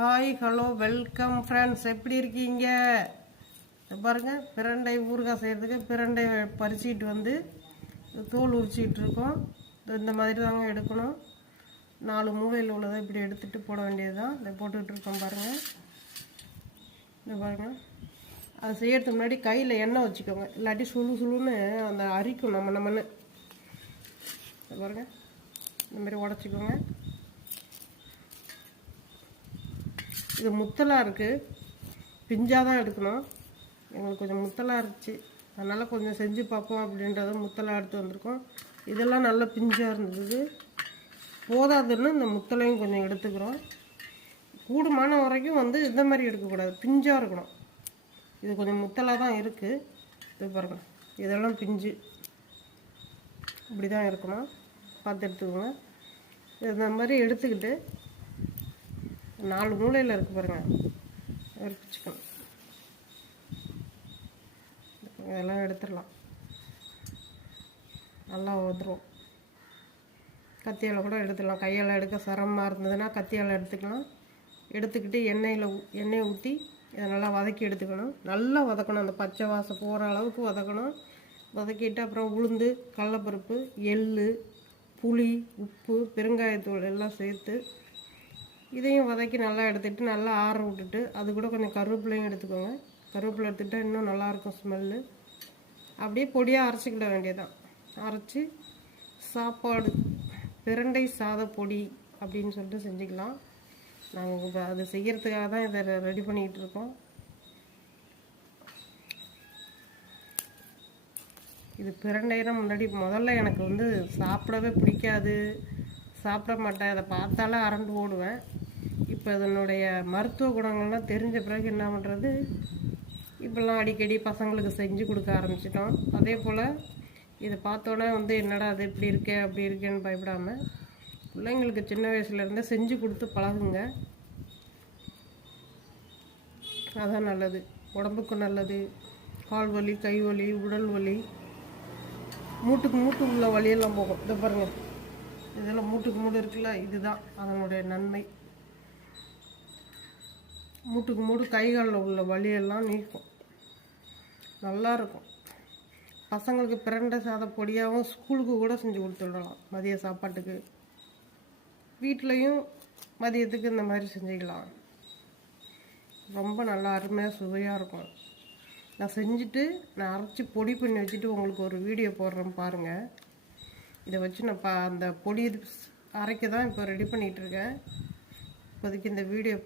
Hi hello welcome friends, எப்படி இருக்கீங்க? பாருங்க, பிரண்டை ஊறுகாய் செய்கிறதுக்கு பிரண்டை பறிச்சிட்டு வந்து தோல் உரிச்சிட்டு இருக்கோம். இந்த மாதிரி தாங்க எடுக்கணும். 4 மூலையில் உள்ளதை இப்படி எடுத்துகிட்டு போட வேண்டியது தான். இதை போட்டுக்கிட்டு இருக்கோம் பாருங்கள். இந்த பாருங்கள், அது செய்யறதுக்கு முன்னாடி கையில் எண்ணெய் வச்சுக்கோங்க, இல்லாட்டி சுழுன்னு அந்த அரிக்கும் நம்மன்னு. பாருங்கள், இந்த மாதிரி உடச்சிக்கோங்க. இது முத்தலாக இருக்குது, பிஞ்சாக தான் எடுக்கணும். எங்களுக்கு கொஞ்சம் முத்தலாக இருந்துச்சு, அதனால் கொஞ்சம் செஞ்சு பார்ப்போம் அப்படின்றத முத்தலாக எடுத்து வந்திருக்கோம். இதெல்லாம் நல்லா பிஞ்சாக இருந்தது, போதாதுன்னு இந்த முத்தலையும் கொஞ்சம் எடுத்துக்கிறோம். கூடுமான வரைக்கும் இந்த மாதிரி எடுக்கக்கூடாது, பிஞ்சாக இருக்கணும். இது கொஞ்சம் முத்தலாக தான் இருக்குது. இது பாருங்கள், இதெல்லாம் பிஞ்சு இப்படி தான் இருக்கணும், பார்த்து எடுத்துக்கோங்க. இந்த மாதிரி எடுத்துக்கிட்டு 4 மூலையில் இருக்குது பாருங்கள், எடுத்துக்கணும். இதெல்லாம் எடுத்துடலாம், நல்லா வந்துடும். கத்தியால் கூட எடுத்துக்கலாம், கையால் எடுக்க சிரமமாக இருந்ததுன்னா கத்தியால் எடுத்துக்கலாம். எடுத்துக்கிட்டு எண்ணெயை ஊற்றி இதை நல்லா வதக்கி எடுத்துக்கணும். நல்லா வதக்கணும், அந்த பச்சை வாசம் போகிற அளவுக்கு வதக்கணும். வதக்கிட்டு அப்புறம் உளுந்து, கடலைப்பருப்பு, எள், புளி, உப்பு, பெருங்காயத்தூள் எல்லாம் சேர்த்து இதையும் வதக்கி நல்லா எடுத்துகிட்டு நல்லா ஆற விட்டுட்டு அது கூட கொஞ்சம் கருவேப்பிலையும் எடுத்துக்கோங்க. கருவேப்பிலை எடுத்துகிட்டா இன்னும் நல்லாயிருக்கும் ஸ்மெல்லு. அப்படியே பொடியாக அரைச்சிக்கிட வேண்டியதான். அரைச்சி சாப்பாடு பிரண்டை சாத பொடி அப்படின்னு சொல்லிட்டு செஞ்சுக்கலாம். நாங்கள் அது செய்கிறதுக்காக தான் இதை ரெடி பண்ணிக்கிட்டு இருக்கோம். இது பிரண்டைனா முதல்ல எனக்கு சாப்பிடவே பிடிக்காது, சாப்பிட மாட்டேன், அதை பார்த்தாலே அரண்டு ஓடுவேன். இப்போ இதனுடைய மருத்துவ குணங்கள்லாம் தெரிஞ்ச பிறகு என்ன பண்ணுறது, இப்போல்லாம் அடிக்கடி பசங்களுக்கு செஞ்சு கொடுக்க ஆரம்பிச்சிட்டோம். அதே போல் இதை பார்த்தோன்னே என்னடா அது இப்படி இருக்கே அப்படி இருக்கேன்னு பயப்படாமல் பிள்ளைங்களுக்கு சின்ன வயசுலேருந்தே செஞ்சு கொடுத்து பழகுங்க. அதான் நல்லது, உடம்புக்கும் நல்லது. கால் வலி, கை வலி, உடல் வலி, மூட்டுக்கு உள்ள வலியெல்லாம் போகும். இதை பாருங்கள், இதெல்லாம் மூட்டுக்கு மூடு இருக்குல்ல, இதுதான் அதனுடைய நன்மை. மூட்டுக்கு கை காலில் உள்ள வலியெல்லாம் நீக்கும், நல்லாயிருக்கும். பசங்களுக்கு பிரண்டை சாத பொடியாகவும் ஸ்கூலுக்கு கூட செஞ்சு கொடுத்துடலாம். மதிய சாப்பாட்டுக்கு, வீட்லேயும் மதியத்துக்கு இந்த மாதிரி செஞ்சுக்கலாம். ரொம்ப நல்லா அருமையாக சுவையாக இருக்கும். நான் செஞ்சுட்டு நான் அரைச்சி பொடி பண்ணி வச்சுட்டு உங்களுக்கு ஒரு வீடியோ போடுறேன் பாருங்கள். இதை வச்சு நான் அந்த பொடி அரைக்க தான் இப்போ ரெடி பண்ணிகிட்ருக்கேன். இப்போதைக்கு இந்த வீடியோ